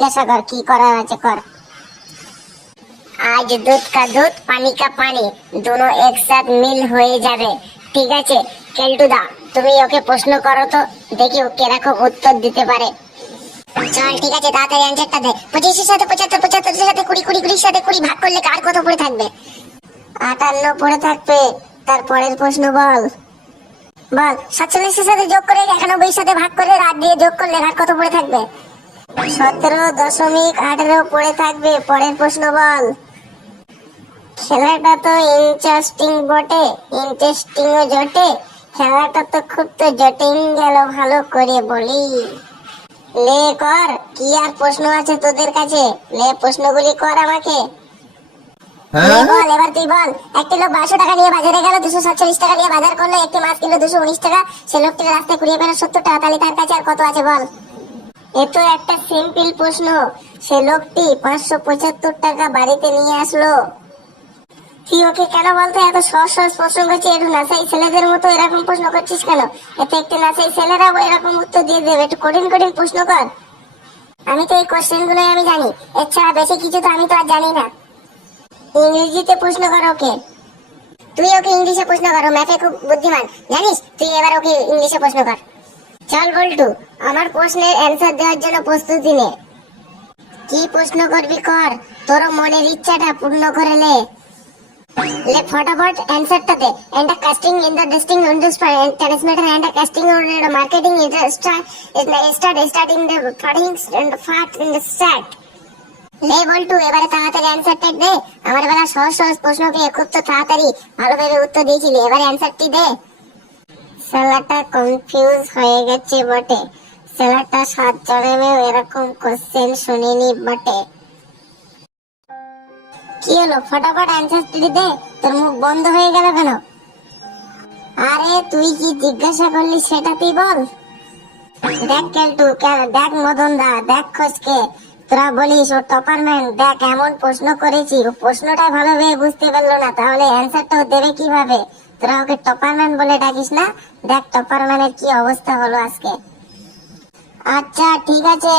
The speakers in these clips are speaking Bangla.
जिज्ञासा कर की করার আছে कर। आज दूध का दूध पानी का पानी दोनों एक साथ मिल হয়ে যাবে। ঠিক আছে কেলটুদা, তুমি ওকে প্রশ্ন করো তো দেখি ও কিরকম উত্তর দিতে পারে। চল ঠিক আছে তাড়াতাড়ি অ্যানসারটা দে। 25 এর সাথে 75, 75 এর সাথে 20, 20 এর সাথে 20 ভাগ করলে কার কত পড়ে থাকবে? 58 পড়ে থাকবে। তারপরের প্রশ্ন বল। বল 47 এর সাথে যোগ করে 91 এর সাথে ভাগ করে রাত দিয়ে যোগ করলে কার কত পড়ে থাকবে? 17.18 পড়ে থাকবে। পরের প্রশ্ন বল। খেলাটা তো ইন্টারেস্টিং বটে, ইন্টারেস্টিংও জটে, খেলাটা তো খুব তো জটিল গেল, ভালো করে বলি। লে কর, কি আর প্রশ্ন আছে তোদের কাছে? লে প্রশ্নগুলি কর আমাকে। বল এবার তুই বল। এক কিলো 1200 টাকা নিয়ে বাজারে গেল, 247 টাকা দিয়ে বাজার করলো, একটি মাছ কিলো 219 টাকা, সে লোকটি রাস্তায় কুড়িয়ে পেল 70 টাকা, তাহলে তার কাছে আর কত আছে বল? এ তো একটা সিম্পল প্রশ্ন। সে লোকটি 575 টাকা বাড়িতে নিয়ে আসলো। তুই ওকে কেন বলতো এত সহজ সহজ প্রশ্ন করছিস? একটু নাসাই ছেলেদের মতো এরকম প্রশ্ন করছিস কেন? এতে একটু নাসাই ছেলেরাও এরকম উত্তর দিয়ে দেবে। একটু কঠিন কঠিন প্রশ্ন কর। আমি তো এই কোশ্চেন গুলো আমি জানি, এছাড়া বেশি কিছু তো আমি তো আর জানি না। ইংরেজিতে প্রশ্ন কর ওকে। তুই ওকে ইংলিশে প্রশ্ন কর, ম্যাথে খুব বুদ্ধিমান জানিস, তুই এবার ওকে ইংলিশে প্রশ্ন কর। চল বল্টু, আমার প্রশ্নের অ্যান্সার দেওয়ার জন্য প্রস্তুতি নে। কি প্রশ্ন করবি কর, তোর মনের ইচ্ছাটা পূর্ণ করে নে। ले फटाफट आंसर टा दे। And casting in the distant transmitter and casting और marketing is starting the fittings and fat in the start. ले বল্টু এবারে তাড়াতাড়ি आंसरটা দে। আমার বেলা সহজ সহজ প্রশ্নকে খুব তো তাড়াতাড়ি ভালোভাবে উত্তর দিয়েছিলি, এবারে आंसरটি দে। শালাটা কনফিউজ হয়ে গেছে বটে, শালাটা 7 জন্মেও এরকম কোশ্চেন শুনিনি বটে। কি হলো, ফটাফট आंसर দে, তোর মুখ বন্ধ হয়ে গেল কেন? আরে তুই কি জিজ্ঞাসা করলি সেটা তুই বল। দেখ কেলটু, দেখ মদন দা, দেখ খোঁজকে, তোরা বলিস ও টপারম্যান, দেখ এমন প্রশ্ন করেছি ও প্রশ্নটা ভালোভাবে বুঝতে পারলো না, তাহলে অ্যান্সারটাও দেবে কিভাবে? তোরা ওকে টপারম্যান বলে ডাকিস না। দেখ টপারম্যানের কি অবস্থা হলো আজকে। আচ্ছা ঠিক আছে,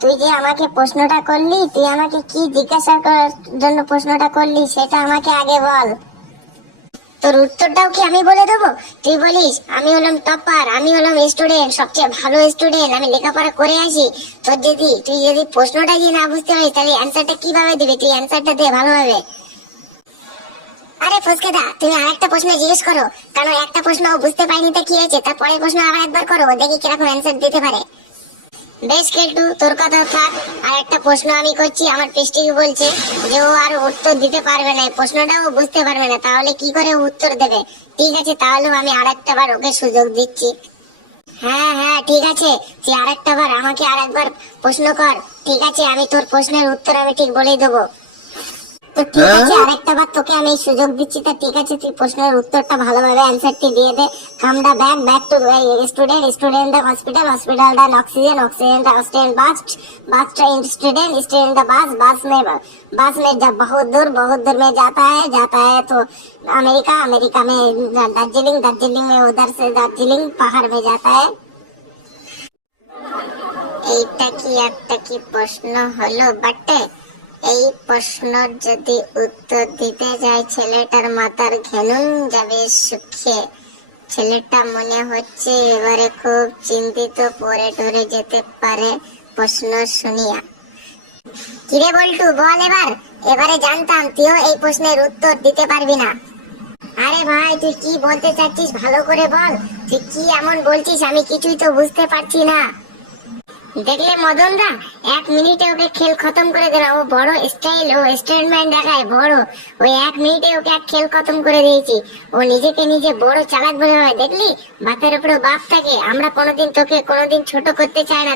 তুই যে আমাকে প্রশ্নটা করলি, তুই আমাকে কি জিজ্ঞাসা করার জন্য প্রশ্নটা করলি সেটা আমাকে আগে বল। তোর উত্তরটাও কি আমি বলে দেবো? তুই বলিস আমি হলাম টপার, আমি হলাম স্টুডেন্ট, সবচেয়ে ভালো স্টুডেন্ট, আমি লেখাপড়া করে আসি। তুই যদি প্রশ্নটা দিয়ে না বুঝতে পারিস তাহলে অ্যান্সারটা কিভাবে দিবি? তুই অ্যান্সারটা দে ভালোভাবে। আরে ফসকেদা, তুমি আরেকটা প্রশ্ন জিজ্ঞেস করো, কারণ একটা প্রশ্ন ও বুঝতে পারিনি তো কি হয়েছে, তারপরের প্রশ্ন আবার একবার করো, দেখি কিরকম অ্যান্সার দিতে পারে। বেশ কেলটু, তোর কথা থাক, আর একটা প্রশ্ন আমি করছি। আমার পেস্টিকে বলছে যে ও আর উত্তর দিতে পারবে না, প্রশ্নটাও বুঝতে পারবে না, তাহলে কি করে উত্তর দেবে? ঠিক আছে, তাহলে আমি আরেকটা বার ওকে সুযোগ দিচ্ছি। হ্যাঁ হ্যাঁ ঠিক আছে, তুই আরেকটা বার আমাকে আরেকবার প্রশ্ন কর। ঠিক আছে, আমি তোর প্রশ্নের উত্তর আমি ঠিক বলেই দেবো। তো ঠিক আছে, আরেকটা বার তোকে আমি সুযোগ দিচ্ছি। তা ঠিক আছে, তুই প্রশ্নের উত্তরটা ভালোভাবে অ্যান্সারটি দিয়ে দে। Come the back to student the hospital the oxygen the student bus student the bus में जब बहुत दूर में जाता है तो अमेरिका में दार्जिलिंग में उधर से दार्जिलिंग पहाड़ में जाता है। এইটা কি একটা কি প্রশ্ন হলো বটে? এই প্রশ্নের যদি উত্তর দিতে যায় ছেলেটার মাথার ঘেনুন যাবে শুকিয়ে। ছেলেটা মনে হচ্ছে এবারে খুব চিন্তিত, পরে টরে যেতে পারে প্রশ্ন শুনিয়া। কিরে বল্টু বল এবারে জানতাম তুইও এই প্রশ্নের উত্তর দিতে পারবি না। আরে ভাই তুই কি বলতে চাচ্ছিস ভালো করে বল, তুই কি এমন বলছিস আমি কিছুই তো বুঝতে পারছি না। দেখলে মদন দা, 1 মিনিটে ওকে খেল খতম করে দিলাম। ও বড় স্টাইল, ও স্টেটমেন্ট দেখায় বড়, ওই 1 মিনিটে ওকে খেল খতম করে দিয়েছি। ও নিজেকে নিজে বড় চালাক বলে হয়, দেখলি বাপের উপরে বাপ থাকে। আমরা কোনোদিন তোকে কোনোদিন ছোট করতে চাই না।